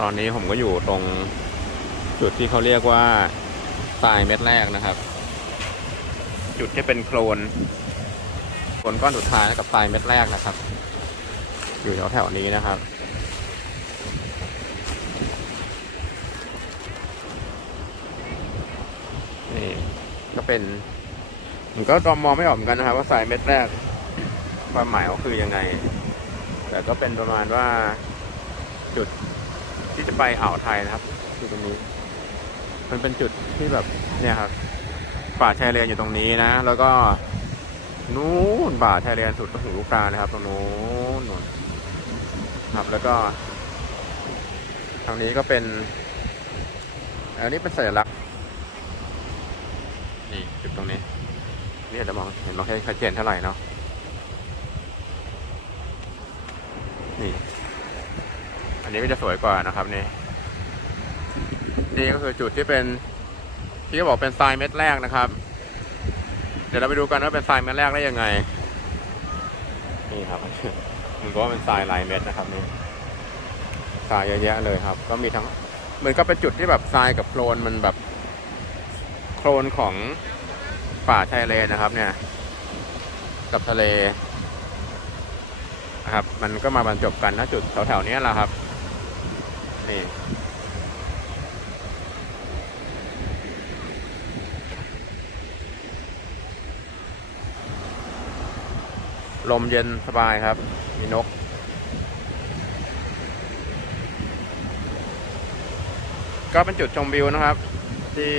ตอนนี้ผมก็อยู่ตรงจุดที่เขาเรียกว่าทรายเม็ดแรกนะครับ จุดที่เป็นโคลนโคลนก้อนสุดท้ายกับทรายเม็ดแรกนะครับ อยู่แถวๆนี้นะครับนี่ก็เป็นผมันก็มองไม่ออกเหมือนกันนะครับ ว่าทรายเม็ดแรกความหมายก็คือยังไง แต่ก็เป็นประมาณว่าจุด ที่จะไปอ่าวไทยนะครับอยู่ตรงนี้ มันเป็นจุดที่แบบเนี่ยครับป่าชายเลนอยู่ตรงนี้นะ แล้วก็นู้นป่าชายเลนสุดก็ถึงลูกกานะครับ ตรงนู้นนู่นครับแล้วก็ ทางนี้ก็เป็น อันนี้เป็นสัญลักษณ์นี่จุดตรงนี้นี่จจะมองเห็นมองแค่ชัดเจนเท่าไหร่เนาะนี่ อันนี้ก็จะสวยกว่านะครับนี่นี่ก็คือจุดที่เป็นที่เขาบอกเป็นทรายเม็ดแรกนะครับ เดี๋ยวเราไปดูกันว่าเป็นทรายเม็ดแรกได้ยังไง นี่ครับมันก็ว่าเป็นทรายหลายเม็ดนะครับนี่ทรายเยอะแยะเลยครับ ก็มีทั้งเหมือนก็เป็นจุดที่แบบทรายกับโคลนมันแบบโคลนของป่าชายเลนนะครับ เนี่ย กับทะเลนะครับ มันก็มาบรรจบกันณจุดแถวๆนี้แหละครับ นี่ลมเย็นสบายครับ มีนก ก็เป็นจุดชมวิวนะครับ ที่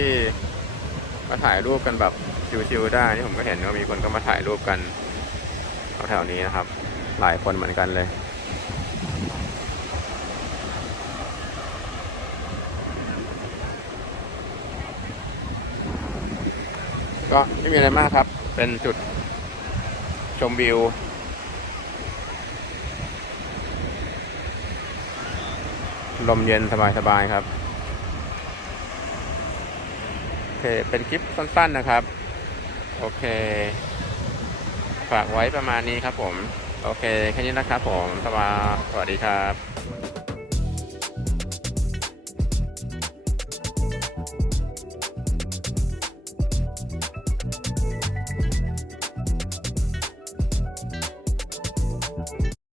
มาถ่ายรูปกันแบบชิวๆได้นี่ผมก็เห็นว่ามีคนก็มาถ่ายรูปกันแถวๆนี้นะครับ หลายคนเหมือนกันเลย ก็ไม่มีอะไรมากครับ เป็นจุดชมวิว ลมเย็นสบายๆครับ โอเค เป็นคลิปสั้นๆนะครับ โอเค ฝากไว้ประมาณนี้ครับผม โอเค แค่นี้นะครับผม สวัสดีครับ